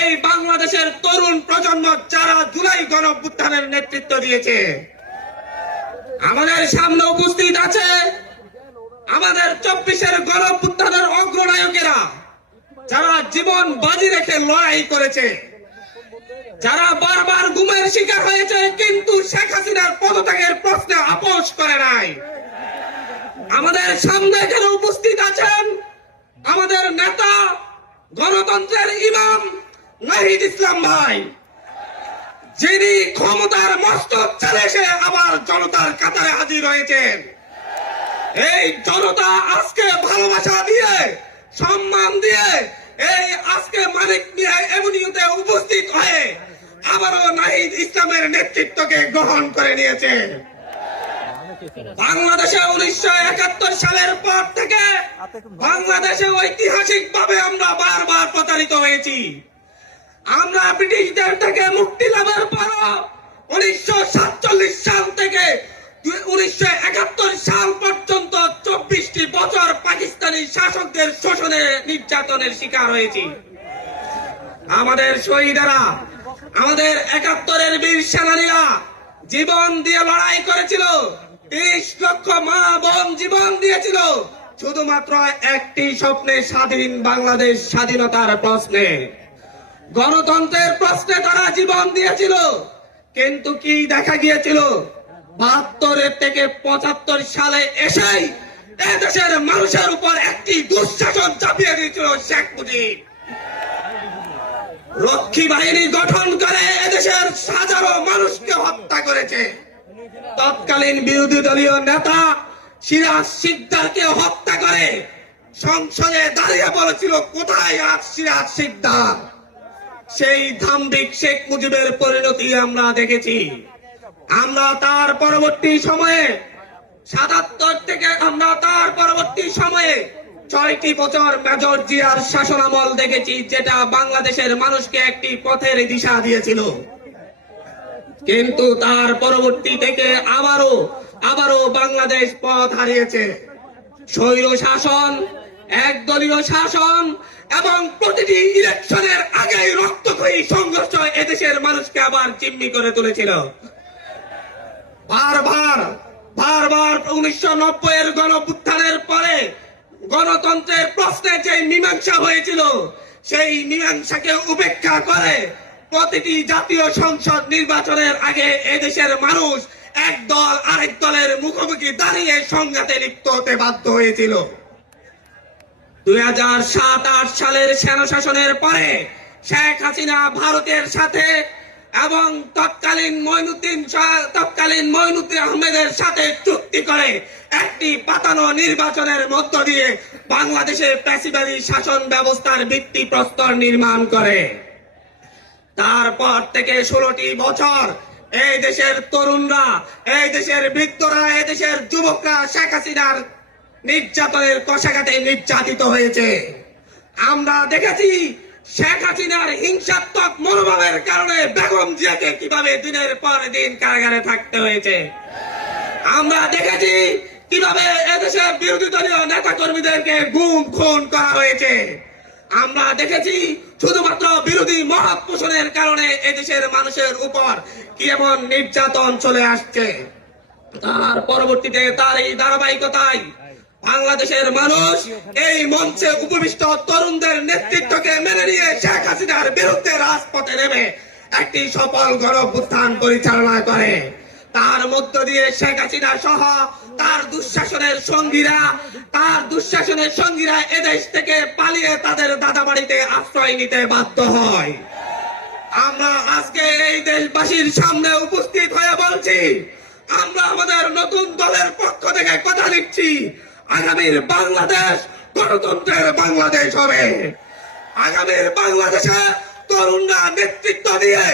এই বাংলাদেশের তরুণ প্রজন্ম যারা জুলাই গণপুত্থানের নেতৃত্ব দিয়েছে, আমাদের সামনে উপস্থিত আছে আমাদের চব্বিশের গণপুত্থানের অগ্রনায়কেরা, যারা জীবন বাজি রেখে লড়াই করেছে, যারা বারবার গুমের শিকার হয়েছে, কিন্তু শেখ হাসিনার পদত্যাগের প্রশ্নে আপোষ করে নাই। আমাদের সামনে এখানে উপস্থিত আছেন আমাদের নেতা, গণতন্ত্রের ইমাম নাহিদ ইসলাম ভাই যিনি ক্ষমতার মস্তক চালে এসে আবার জনতার কাতারে হাজির হয়েছেন। এই জনতা আজকে ভালোবাসা দিয়ে, সম্মান দিয়ে, এই আজকে মানিক মিয়া উপস্থিত হয়ে আবারও নাহিদ ইসলামের নেতৃত্বকে গ্রহণ করে নিয়েছে। বাংলাদেশে উনিশশো একাত্তর সালের পর থেকে বাংলাদেশে ঐতিহাসিক ভাবে আমরা বারবার প্রতারিত হয়েছি। আমরা ব্রিটিশদের থেকে মুক্তি লাভের পর উনিশশো সাতচল্লিশ সাল থেকে উনিশশো একাত্তর সাল পর্যন্ত চব্বিশটি বছর পাকিস্তানি শাসকদের শোষণে নির্যাতনের শিকার হয়েছি। আমাদের শহীদেরা, আমাদের একাত্তরের বীর সেনানীরা জীবন দিয়ে লড়াই করেছিল। তিরিশ লক্ষ মা বোন জীবন দিয়েছিল। শুধুমাত্র একটি স্বপ্নে স্বাধীন বাংলাদেশ স্বাধীনতার প্রশ্নে। গণতন্ত্রের প্রশ্নে তারা জীবন দিয়েছিল, কিন্তু কি দেখা গিয়েছিল? বাহাত্তরের থেকে পঁচাত্তর সালে এসেই দেশের মানুষের উপর একটি দুঃশাসন চাপিয়ে দিয়েছিল শেখ মুজিব। রক্ষী বাহিনী গঠন করে এদেশের হাজারো মানুষকে হত্যা করেছে। তৎকালীন বিরোধী দলীয় নেতা সিরাজ সিকদারকে হত্যা করে সংসদে দাঁড়িয়ে বলেছিল, কোথায় আজ সিরাজ সিকদার? সেই ধাম্বিক শেখ মুজিবের পরিণতি আমরা দেখেছি। আমরা তার পরবর্তী সময়ে, সাতাত্তর থেকে আমরা তার পরবর্তী সময়ে ছয়টি বছর মেজর জিয়ার শাসনামল দেখেছি, যেটা বাংলাদেশের মানুষকে একটি পথের দিশা দিয়েছিল। কিন্তু তার পরবর্তী থেকে আবারও আবারও বাংলাদেশ পথ হারিয়েছে। স্বৈর শাসন একদলীয় শাসন এবং প্রতিটি ইলেকশনের আগেই রক্তক্ষয়ী সংঘর্ষ এদেশের মানুষকে আবার চিম্মি করে তুলেছিল। বারবার বারবার উনিশশো নব্বই এর গণপুত্থানের পরে গণতন্ত্রের প্রশ্নে যে মীমাংসা হয়েছিল, সেই মীমাংসাকে উপেক্ষা করে প্রতিটি জাতীয় সংসদ নির্বাচনের আগে এদেশের মানুষ এক দল আরেক দলের মুখোমুখি দাঁড়িয়ে সংঘাতে লিপ্ত হতে বাধ্য হয়েছিল। দুই হাজার সাত আট সালের সেনা শাসনের পরে শেখ হাসিনা ভারতের সাথে এবং তৎকালীন মইনুদ্দিন তৎকালীন মইনুদ্দিন আহমেদের সাথে চুক্তি করে একটি পাতানো নির্বাচনের মধ্য দিয়ে বাংলাদেশের প্যাসিবাদী শাসন ব্যবস্থার ভিত্তি প্রস্তর নির্মাণ করে। তারপর থেকে ষোলোটি বছর এই দেশের তরুণরা, এই দেশের বৃদ্ধরা, এই দেশের যুবকরা শেখ হাসিনার নির্যাতনের কষাঘাতে নির্যাতিত হয়েছে। আমরা দেখেছি শেখ হাসিনার হিংসাত্মক মনোভাবের কারণে বেগম জিয়াকে কীভাবে দিনের পর দিন কারাগারে থাকতে হয়েছে। আমরা দেখেছি কীভাবে এদেশে বিরোধী দলীয় নেতা কর্মীদেরকে গুম, খুন করা হয়েছে। আমরা দেখেছি শুধুমাত্র বিরোধী মহৎ পোষণের কারণে এদেশের মানুষের উপর কি এমন নির্যাতন চলে আসছে। তার পরবর্তীতে তার এই ধারাবাহিকতায় বাংলাদেশের মানুষ এই মঞ্চে উপবিষ্ট তরুণদের নেতৃত্বকে মেনে নিয়ে শেখ হাসিনার বিরুদ্ধে রাজপথে নেমে একটি সফল গণভ্যুত্থান পরিচালনা করে। তার মধ্য দিয়ে শেখ হাসিনা সহ তার দুঃশাসনের সঙ্গীরা, তার দুঃশাসনের সঙ্গীরা এদেশ থেকে পালিয়ে তাদের দাদা বাড়িতে আশ্রয় নিতে বাধ্য হয়। আমরা আজকে এই দেশবাসীর সামনে উপস্থিত হয়ে বলছি, আমরা আমাদের নতুন দলের পক্ষ থেকে কথা দিচ্ছি আগামীর বাংলাদেশ গণতন্ত্রের বাংলাদেশ হবে। আগামীর বাংলাদেশে তরুণরা নেতৃত্ব দিয়ে